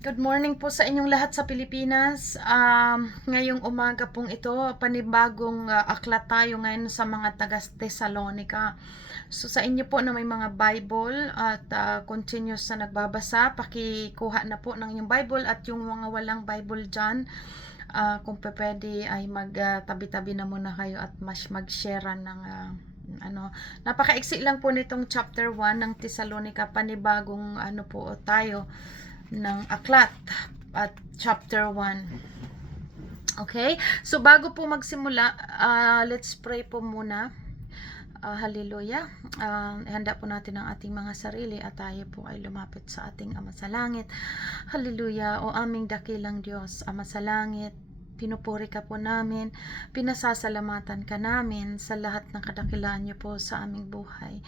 Good morning po sa inyong lahat sa Pilipinas. Um, ngayong umaga pong ito, panibagong uh, aklat tayo ngayon sa mga taga Thessalonica. So sa inyo po na may mga Bible at uh, continuous na nagbabasa, pakikuha na po ng inyong Bible at yung mga walang Bible dyan, uh, kung pwede ay magtabi-tabi na muna kayo at mas mag-share ng uh, ano, napakaiksi lang po nitong chapter 1 ng Thessalonica, panibagong ano po tayo ng aklat at chapter 1. Okay? So bago po magsimula, uh, let's pray po muna. Uh, hallelujah. Uh, handa po natin ang ating mga sarili at tayo po ay lumapit sa ating Ama sa Langit. Hallelujah. O aming dakilang Diyos, Ama sa Langit, pinupuri ka po namin, pinasasalamatan ka namin sa lahat ng kadakilaan niyo po sa aming buhay.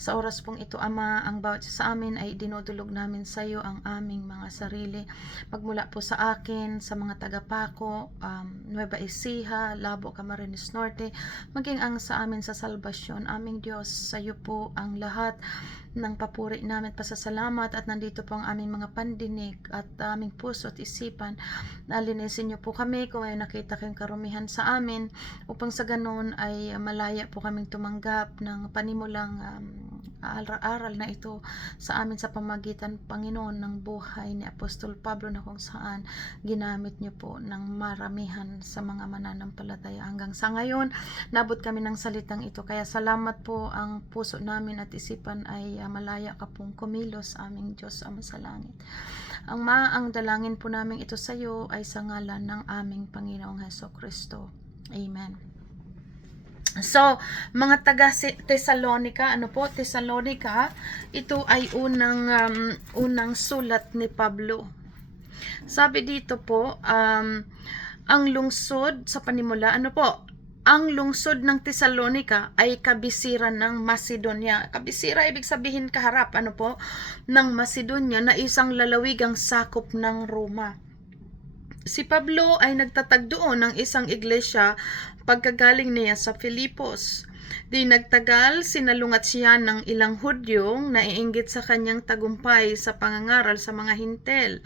Sa oras pong ito, Ama, ang bawat sa amin ay dinudulog namin sa iyo ang aming mga sarili. Magmula po sa akin, sa mga tagapako, um, Nueva Ecija, Labo, Camarines Norte, maging ang sa amin sa salvasyon. Aming Diyos, sa iyo po ang lahat ng papuri namin pasasalamat at nandito po ang aming mga pandinig at aming puso at isipan. Nalinisin niyo po kami kung may nakita kayong karumihan sa amin upang sa ganon ay malaya po kaming tumanggap ng panimulang um, aral-aral na ito sa amin sa pamagitan Panginoon ng buhay ni Apostol Pablo na kung saan ginamit niyo po ng maramihan sa mga mananampalataya. Hanggang sa ngayon nabot kami ng salitang ito. Kaya salamat po ang puso namin at isipan ay uh, malaya ka pong kumilos aming Diyos ama sa langit. Ang maang dalangin po namin ito sa iyo ay sa ngalan ng aming Panginoong Heso Kristo. Amen So, mga taga Thessalonica, ano po, Thessalonica, ito ay unang um, unang sulat ni Pablo. Sabi dito po, um, ang lungsod sa panimula, ano po, ang lungsod ng Thessalonica ay kabisiran ng Macedonia. Kabisira ibig sabihin kaharap, ano po, ng Macedonia na isang lalawigang sakop ng Roma. Si Pablo ay nagtatag doon ng isang iglesia pagkagaling niya sa Filipos. Di nagtagal, sinalungat siya ng ilang Hudyong na iinggit sa kanyang tagumpay sa pangangaral sa mga hintel.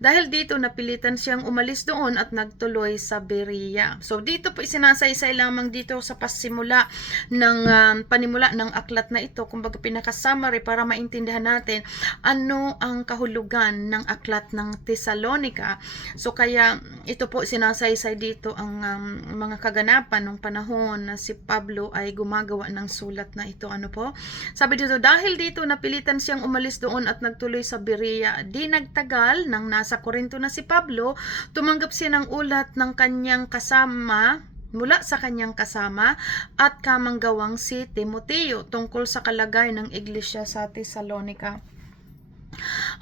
Dahil dito, napilitan siyang umalis doon at nagtuloy sa Berea. So, dito po isinasaysay lamang dito sa pasimula ng uh, panimula ng aklat na ito. Kumbaga, pinaka-summary para maintindihan natin ano ang kahulugan ng aklat ng Thessalonica. So, kaya ito po sinasaysay dito ang um, mga kaganapan ng panahon na si Pablo ay gumagawa ng sulat na ito. Ano po? Sabi dito, dahil dito napilitan siyang umalis doon at nagtuloy sa Berea. Di nagtagal nang nasa Korinto na si Pablo, tumanggap siya ng ulat ng kanyang kasama mula sa kanyang kasama at kamanggawang si Timoteo tungkol sa kalagay ng iglesia sa Thessalonica.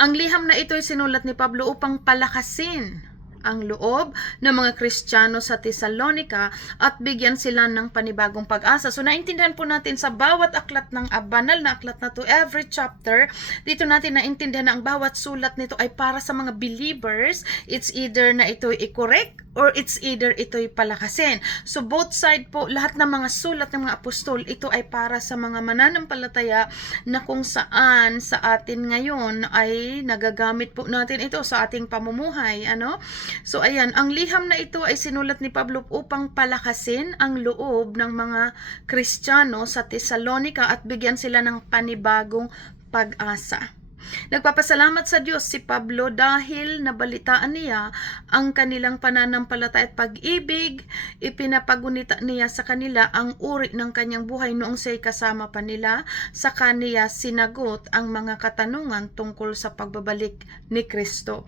Ang liham na ito ay sinulat ni Pablo upang palakasin ang loob ng mga Kristiyano sa Thessalonica at bigyan sila ng panibagong pag-asa. So naintindihan po natin sa bawat aklat ng uh, banal na aklat na to, every chapter, dito natin naintindihan na ang bawat sulat nito ay para sa mga believers. It's either na ito i-correct or it's either ito'y palakasin. So both side po, lahat ng mga sulat ng mga apostol, ito ay para sa mga mananampalataya na kung saan sa atin ngayon ay nagagamit po natin ito sa ating pamumuhay. Ano? So ayan, ang liham na ito ay sinulat ni Pablo upang palakasin ang loob ng mga Kristiyano sa Thessalonica at bigyan sila ng panibagong pag-asa. Nagpapasalamat sa Diyos si Pablo dahil nabalitaan niya ang kanilang pananampalataya at pag-ibig. Ipinapagunita niya sa kanila ang uri ng kanyang buhay noong siya'y kasama pa nila. Sa kaniya sinagot ang mga katanungan tungkol sa pagbabalik ni Kristo.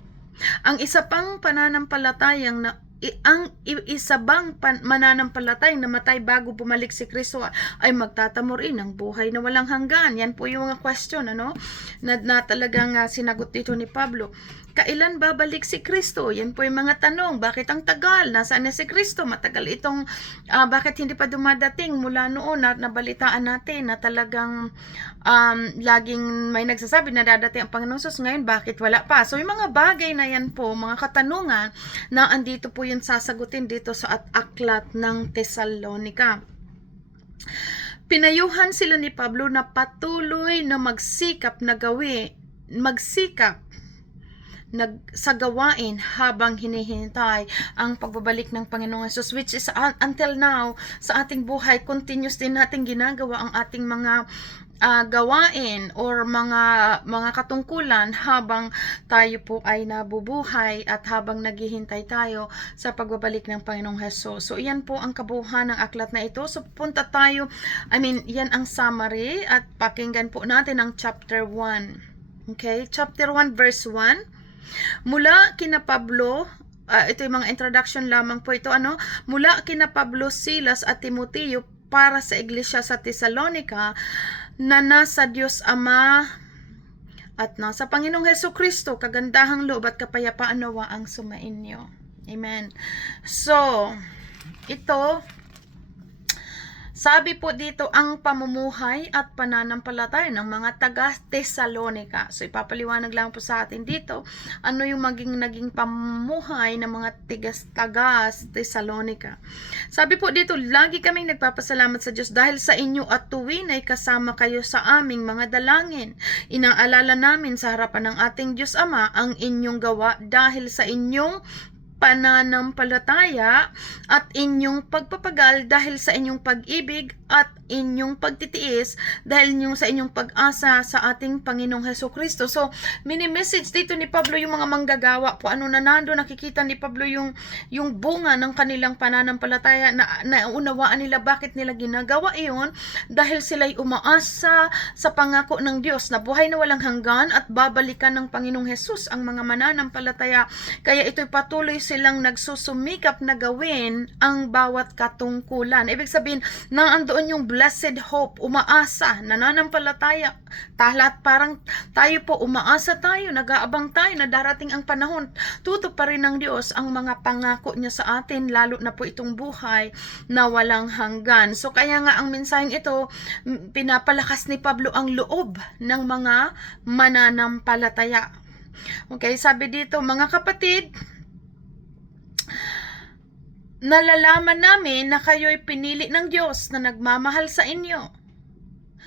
Ang isa pang pananampalatayang na i- ang isa bang pan- mananampalatay na matay bago bumalik si Kristo ay magtatamo rin ng buhay na walang hanggan. Yan po yung mga question ano na, na talagang uh, sinagot dito ni Pablo. Kailan babalik si Kristo? Yan po yung mga tanong. Bakit ang tagal? Nasaan na si Kristo? Matagal itong, uh, bakit hindi pa dumadating mula noon na nabalitaan natin na talagang um, laging may nagsasabi na dadating ang Panginoon Sus. Ngayon, bakit wala pa? So, yung mga bagay na yan po, mga katanungan na andito po yung sasagutin dito sa at aklat ng Thessalonica. Pinayuhan sila ni Pablo na patuloy na magsikap na gawi, magsikap nagsagawain habang hinihintay ang pagbabalik ng Panginoong Yesus which is un- until now sa ating buhay continuous din natin ginagawa ang ating mga ah, gawain or mga mga katungkulan habang tayo po ay nabubuhay at habang naghihintay tayo sa pagbabalik ng Panginoong Hesus. So, iyan po ang kabuuhan ng aklat na ito. So, punta tayo, I mean, yan ang summary at pakinggan po natin ang chapter 1. Okay? Chapter 1, verse 1. Mula kina Pablo, ah, ito yung mga introduction lamang po ito, ano? Mula kina Pablo, Silas at Timoteo para sa iglesia sa Thessalonica na nasa Diyos Ama at nasa Panginoong Heso Kristo, kagandahang loob at kapayapaan nawa ang sumainyo. Amen. So, ito, sabi po dito, ang pamumuhay at pananampalataya ng mga taga Thessalonica. So, ipapaliwanag lang po sa atin dito, ano yung maging naging pamumuhay ng mga tigas taga Thessalonica. Sabi po dito, lagi kaming nagpapasalamat sa Diyos dahil sa inyo at tuwin ay kasama kayo sa aming mga dalangin. Inaalala namin sa harapan ng ating Diyos Ama ang inyong gawa dahil sa inyong pananampalataya at inyong pagpapagal dahil sa inyong pag-ibig at inyong pagtitiis dahil yung sa inyong pag-asa sa ating Panginoong Heso Kristo. So, mini-message dito ni Pablo yung mga manggagawa po. Ano na nando, nakikita ni Pablo yung, yung bunga ng kanilang pananampalataya na naunawaan nila bakit nila ginagawa iyon dahil sila'y umaasa sa pangako ng Diyos na buhay na walang hanggan at babalikan ng Panginoong Hesus ang mga mananampalataya. Kaya ito'y patuloy silang nagsusumikap na gawin ang bawat katungkulan. Ibig sabihin, naandoon yung blessed hope, umaasa, nananampalataya. Talat parang tayo po, umaasa tayo, nag-aabang tayo na darating ang panahon. Tuto pa rin ng Diyos ang mga pangako niya sa atin, lalo na po itong buhay na walang hanggan. So kaya nga ang mensaheng ito, pinapalakas ni Pablo ang loob ng mga mananampalataya. Okay, sabi dito, mga kapatid, nalalaman namin na kayo'y pinili ng Diyos na nagmamahal sa inyo.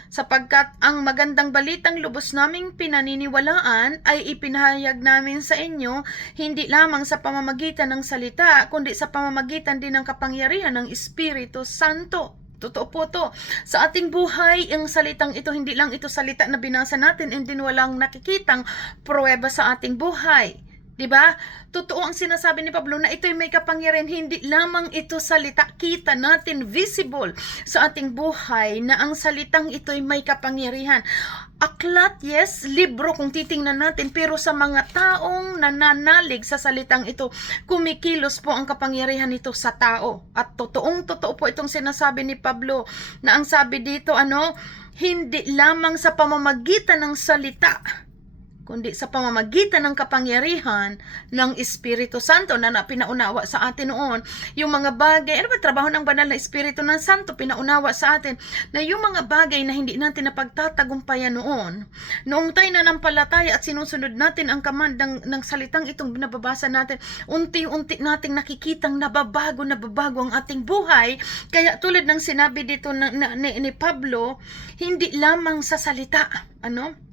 Sapagkat ang magandang balitang lubos naming pinaniniwalaan ay ipinahayag namin sa inyo hindi lamang sa pamamagitan ng salita, kundi sa pamamagitan din ng kapangyarihan ng Espiritu Santo. Totoo po to. Sa ating buhay, ang salitang ito, hindi lang ito salita na binasa natin and din walang nakikitang pruweba sa ating buhay. 'Di ba? Totoo ang sinasabi ni Pablo na ito'y may kapangyarihan, hindi lamang ito salita, kita natin visible sa ating buhay na ang salitang ito'y may kapangyarihan. Aklat, yes, libro kung titingnan natin, pero sa mga taong nananalig sa salitang ito, kumikilos po ang kapangyarihan nito sa tao. At totoong totoo po itong sinasabi ni Pablo na ang sabi dito, ano, hindi lamang sa pamamagitan ng salita, kundi sa pamamagitan ng kapangyarihan ng Espiritu Santo na, na pinaunawa sa atin noon. Yung mga bagay, ano ba trabaho ng banal na Espiritu ng Santo, pinaunawa sa atin na yung mga bagay na hindi natin napagtatagumpayan noon, noong tayo nanampalataya at sinusunod natin ang command ng, ng salitang itong binababasa natin, unti-unti nating nakikitang nababago, nababago ang ating buhay. Kaya tulad ng sinabi dito na, na, ni, ni Pablo, hindi lamang sa salita, ano?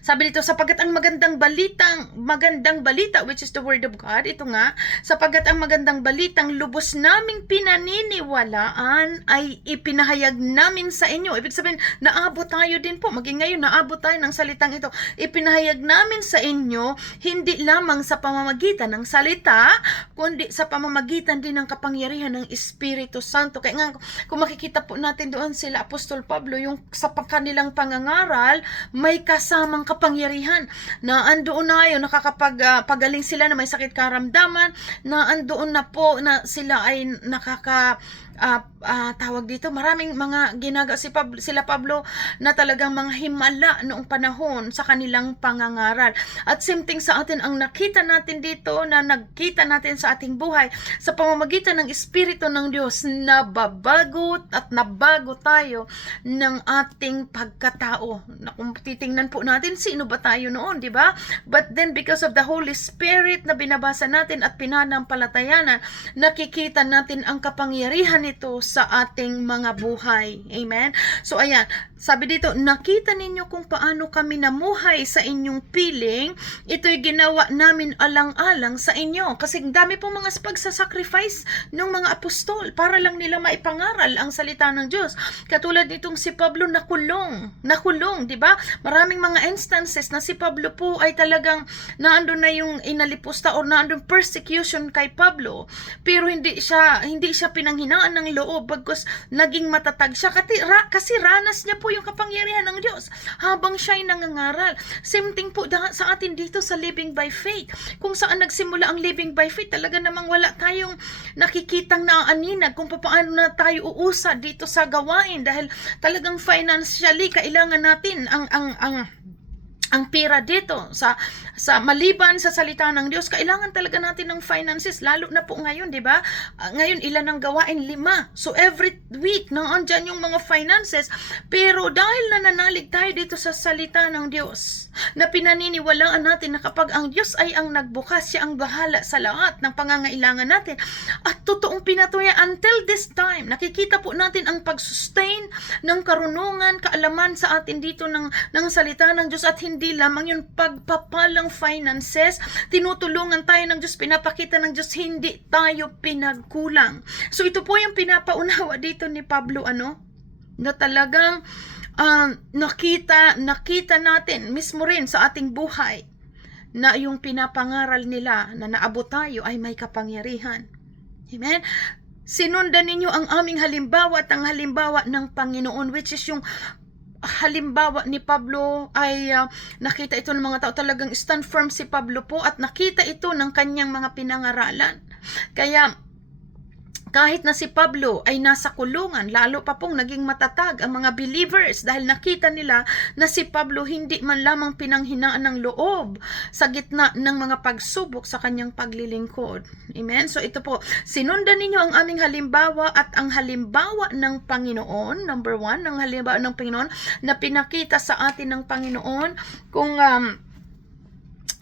Sabi dito, sapagat ang magandang balitang, magandang balita, which is the word of God, ito nga, sapagat ang magandang balitang lubos naming pinaniniwalaan ay ipinahayag namin sa inyo. Ibig sabihin, naabot tayo din po, maging ngayon, naabot tayo ng salitang ito. Ipinahayag namin sa inyo, hindi lamang sa pamamagitan ng salita, kundi sa pamamagitan din ng kapangyarihan ng Espiritu Santo. Kaya nga, kung makikita po natin doon sila Apostol Pablo, yung sa kanilang pangangaral, may kasamang kapangyarihan na andoon na yun, nakakapagaling sila na may sakit karamdaman, na andoon na po na sila ay nakaka ah, ah, tawag dito, maraming mga ginaga si Pablo, sila Pablo na talagang mga himala noong panahon sa kanilang pangangaral. At same thing sa atin, ang nakita natin dito na nagkita natin sa ating buhay sa pamamagitan ng Espiritu ng Diyos, nababago at nabago tayo ng ating pagkatao. Na kung titingnan po natin, sino ba tayo noon, di ba? But then, because of the Holy Spirit na binabasa natin at pinanampalatayanan, nakikita natin ang kapangyarihan nito sa ating mga buhay. Amen? So ayan, sabi dito, nakita ninyo kung paano kami namuhay sa inyong piling, ito'y ginawa namin alang-alang sa inyo. Kasi dami pong mga pagsasacrifice ng mga apostol para lang nila maipangaral ang salita ng Diyos. Katulad nitong si Pablo nakulong, nakulong, di ba? Maraming mga instances na si Pablo po ay talagang naandun na yung inalipusta or naandun persecution kay Pablo. Pero hindi siya hindi siya pinanghinaan ng loob bagkus naging matatag siya kasi, ra, kasi ranas niya po yung kapangyarihan ng Diyos habang siya'y nangangaral. Same thing po sa atin dito sa Living by Faith. Kung saan nagsimula ang Living by Faith, talaga namang wala tayong nakikitang naaninag kung paano na tayo uusad dito sa gawain dahil talagang financially kailangan natin ang ang ang ang pera dito sa sa maliban sa salita ng Diyos kailangan talaga natin ng finances lalo na po ngayon di ba? Ah, ngayon ilan ang gawain? Lima. So every week nandiyan yung mga finances. Pero dahil nananalig tayo dito sa salita ng Diyos na pinaniniwalaan natin na kapag ang Diyos ay ang nagbukas siya ang bahala sa lahat ng pangangailangan natin. At totoong pinatuya until this time nakikita po natin ang pag-sustain ng karunungan kaalaman sa atin dito ng ng salita ng Diyos. At hindi lamang yung pagpapalang finances, tinutulungan tayo ng Diyos, pinapakita ng Diyos, hindi tayo pinagkulang. So ito po yung pinapaunawa dito ni Pablo, ano? Na talagang um, nakita, nakita natin mismo rin sa ating buhay na yung pinapangaral nila na naabot tayo ay may kapangyarihan. Amen? Sinundan ninyo ang aming halimbawa at ang halimbawa ng Panginoon which is yung halimbawa ni Pablo ay ah, nakita ito ng mga tao talagang stand firm si Pablo po at nakita ito ng kanyang mga pinangaralan. Kaya kahit na si Pablo ay nasa kulungan, lalo pa pong naging matatag ang mga believers dahil nakita nila na si Pablo hindi man lamang pinanghinaan ng loob sa gitna ng mga pagsubok sa kanyang paglilingkod. Amen? So ito po, sinundan ninyo ang aming halimbawa at ang halimbawa ng Panginoon, number one, ang halimbawa ng Panginoon na pinakita sa atin ng Panginoon kung um,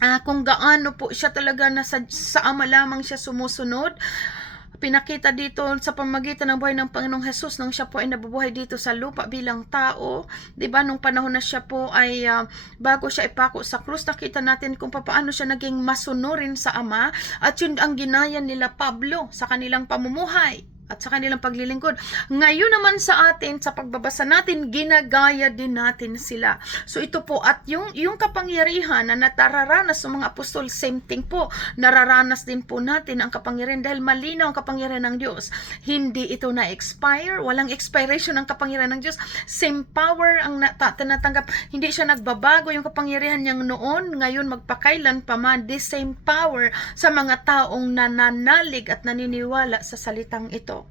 ah, kung gaano po siya talaga na sa, sa ama lamang siya sumusunod pinakita dito sa pamagitan ng buhay ng Panginoong Jesus nung siya po ay nabubuhay dito sa lupa bilang tao. 'Di ba nung panahon na siya po ay ah, bago siya ipako sa krus, nakita natin kung paano siya naging masunurin sa Ama at yun ang ginaya nila Pablo sa kanilang pamumuhay at sa kanilang paglilingkod. Ngayon naman sa atin, sa pagbabasa natin, ginagaya din natin sila. So ito po, at yung, yung kapangyarihan na natararanas ng mga apostol, same thing po, nararanas din po natin ang kapangyarihan dahil malinaw ang kapangyarihan ng Diyos. Hindi ito na-expire, walang expiration ang kapangyarihan ng Diyos. Same power ang nata- tinatanggap. Hindi siya nagbabago yung kapangyarihan niyang noon, ngayon magpakailan pa man, the same power sa mga taong nananalig at naniniwala sa salitang ito.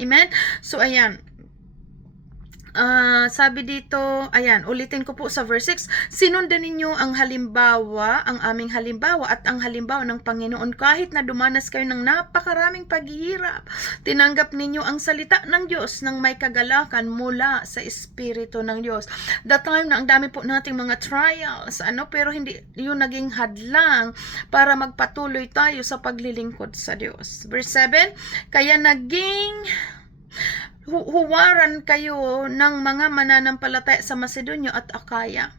Amen? So, ayan. Ah, sabi dito, ayan, ulitin ko po sa verse 6, sinundan ninyo ang halimbawa, ang aming halimbawa at ang halimbawa ng Panginoon kahit na dumanas kayo ng napakaraming paghihirap. Tinanggap ninyo ang salita ng Diyos ng may kagalakan mula sa Espiritu ng Diyos. The time na ang dami po nating mga trials, ano, pero hindi yun naging hadlang para magpatuloy tayo sa paglilingkod sa Diyos. Verse 7, kaya naging hu- huwaran kayo ng mga mananampalataya sa Macedonia at Akaya.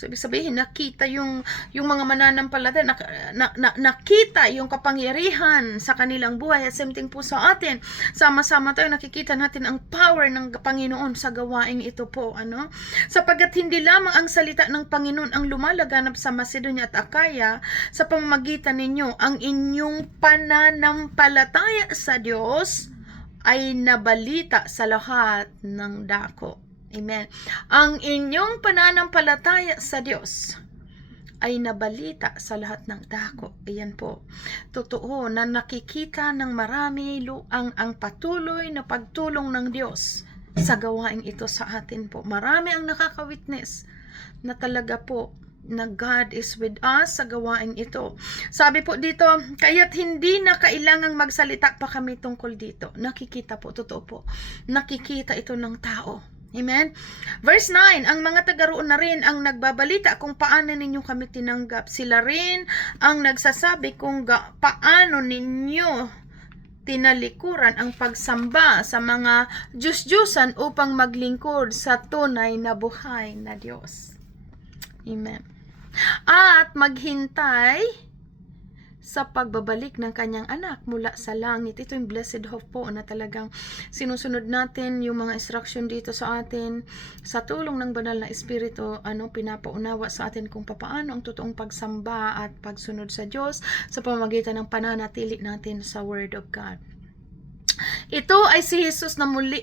So, ibig sabihin, nakita yung, yung mga mananampalataya, nak, na, na, nakita yung kapangyarihan sa kanilang buhay. At same thing po sa atin. Sama-sama tayo, nakikita natin ang power ng Panginoon sa gawaing ito po. Ano? Sapagkat hindi lamang ang salita ng Panginoon ang lumalaganap sa Macedonia at Akaya, sa pamamagitan ninyo, ang inyong pananampalataya sa Diyos, ay nabalita sa lahat ng dako. Amen. Ang inyong pananampalataya sa Diyos ay nabalita sa lahat ng dako. Ayan po. Totoo na nakikita ng marami ang, ang patuloy na pagtulong ng Diyos sa gawaing ito sa atin po. Marami ang nakaka-witness na talaga po na God is with us sa gawaing ito. Sabi po dito, kaya't hindi na kailangang magsalita pa kami tungkol dito. Nakikita po, totoo po. Nakikita ito ng tao. Amen? Verse 9, ang mga taga roon na rin ang nagbabalita kung paano ninyo kami tinanggap. Sila rin ang nagsasabi kung paano ninyo tinalikuran ang pagsamba sa mga Diyos-Diyosan upang maglingkod sa tunay na buhay na Diyos. Amen. At maghintay sa pagbabalik ng kanyang anak mula sa langit. Ito yung blessed hope po na talagang sinusunod natin yung mga instruction dito sa atin sa tulong ng banal na espiritu ano pinapaunawa sa atin kung papaano ang totoong pagsamba at pagsunod sa Diyos sa pamamagitan ng pananatili natin sa Word of God. Ito ay si Jesus na muli,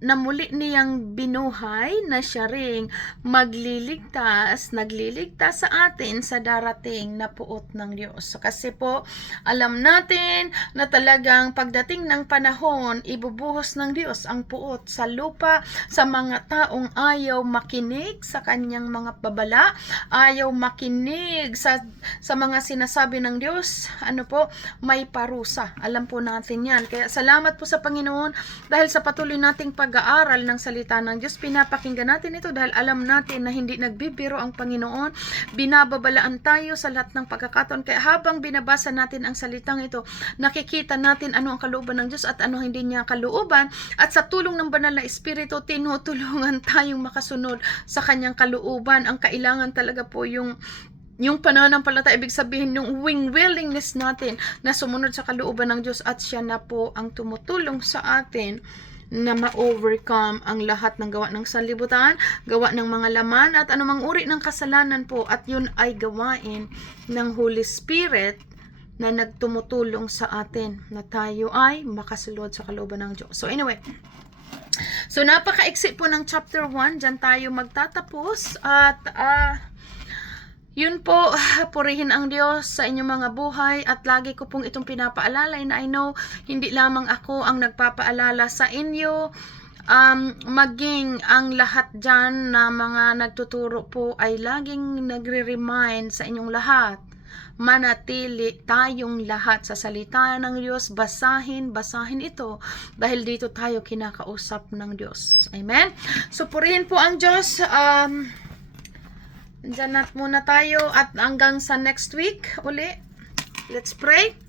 na muli niyang binuhay na siya ring magliligtas, nagliligtas sa atin sa darating na puot ng Diyos. So, kasi po, alam natin na talagang pagdating ng panahon, ibubuhos ng Diyos ang puot sa lupa sa mga taong ayaw makinig sa kanyang mga babala, ayaw makinig sa, sa mga sinasabi ng Diyos. Ano po, may parusa. Alam po natin yan. Kaya salamat po sa Panginoon dahil sa patuloy nating pag-aaral ng salita ng Diyos. Pinapakinggan natin ito dahil alam natin na hindi nagbibiro ang Panginoon. Binababalaan tayo sa lahat ng pagkakataon. Kaya habang binabasa natin ang salitang ito, nakikita natin ano ang kalooban ng Diyos at ano hindi niya kalooban. At sa tulong ng banal na Espiritu, tinutulungan tayong makasunod sa kanyang kalooban. Ang kailangan talaga po yung yung pananampalataya, ibig sabihin yung wing willingness natin na sumunod sa kalooban ng Diyos at siya na po ang tumutulong sa atin na ma-overcome ang lahat ng gawa ng sanlibutan, gawa ng mga laman at anumang uri ng kasalanan po at yun ay gawain ng Holy Spirit na nagtumutulong sa atin na tayo ay makasulod sa kalooban ng Diyos. So anyway, so napaka-exit po ng chapter 1, dyan tayo magtatapos at ah yun po, purihin ang Diyos sa inyong mga buhay at lagi ko pong itong pinapaalala and I know hindi lamang ako ang nagpapaalala sa inyo um, maging ang lahat dyan na mga nagtuturo po ay laging nagre-remind sa inyong lahat manatili tayong lahat sa salita ng Diyos, basahin, basahin ito dahil dito tayo kinakausap ng Diyos. Amen? So, purihin po ang Diyos. Um, Diyan na muna tayo at hanggang sa next week uli. Let's pray.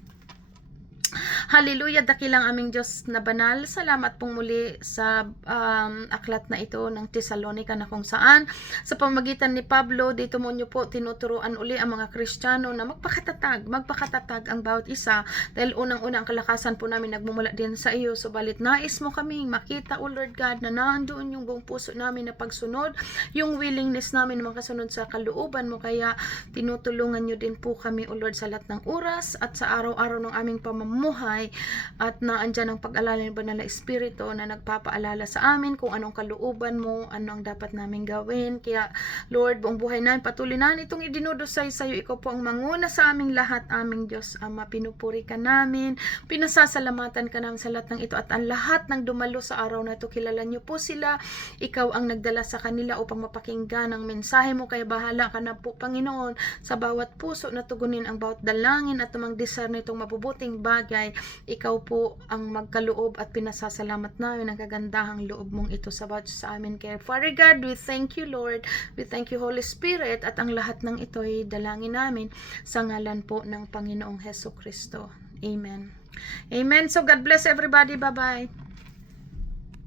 Hallelujah, dakilang aming Diyos na banal. Salamat pong muli sa um, aklat na ito ng Tesalonika na kung saan sa pamagitan ni Pablo, dito mo nyo po tinuturuan uli ang mga Kristiyano na magpakatatag, magpakatatag ang bawat isa dahil unang-unang kalakasan po namin nagmumula din sa iyo. Subalit nais mo kaming makita, O Lord God, na nandoon yung buong puso namin na pagsunod, yung willingness namin na makasunod sa kalooban mo. Kaya tinutulungan nyo din po kami, O Lord, sa lahat ng oras at sa araw-araw ng aming pamumuhay at naandyan ang pag-alala ng banal na espiritu na nagpapaalala sa amin kung anong kalooban mo, ano ang dapat namin gawin. Kaya, Lord, buong buhay namin, patuloy na itong idinudusay sa iyo. Ikaw po ang manguna sa aming lahat, aming Diyos. Ama, pinupuri ka namin, pinasasalamatan ka namin sa lahat ng ito at ang lahat ng dumalo sa araw na ito, kilala niyo po sila. Ikaw ang nagdala sa kanila upang mapakinggan ang mensahe mo. Kaya bahala ka na po, Panginoon, sa bawat puso na tugunin ang bawat dalangin at tumang discern itong mabubuting bagay ikaw po ang magkaloob at pinasasalamat namin ang kagandahang loob mong ito sa bawat sa amin. Kaya Father God, we thank you Lord, we thank you Holy Spirit at ang lahat ng ito ay dalangin namin sa ngalan po ng Panginoong Heso Kristo. Amen. Amen. So God bless everybody. Bye-bye.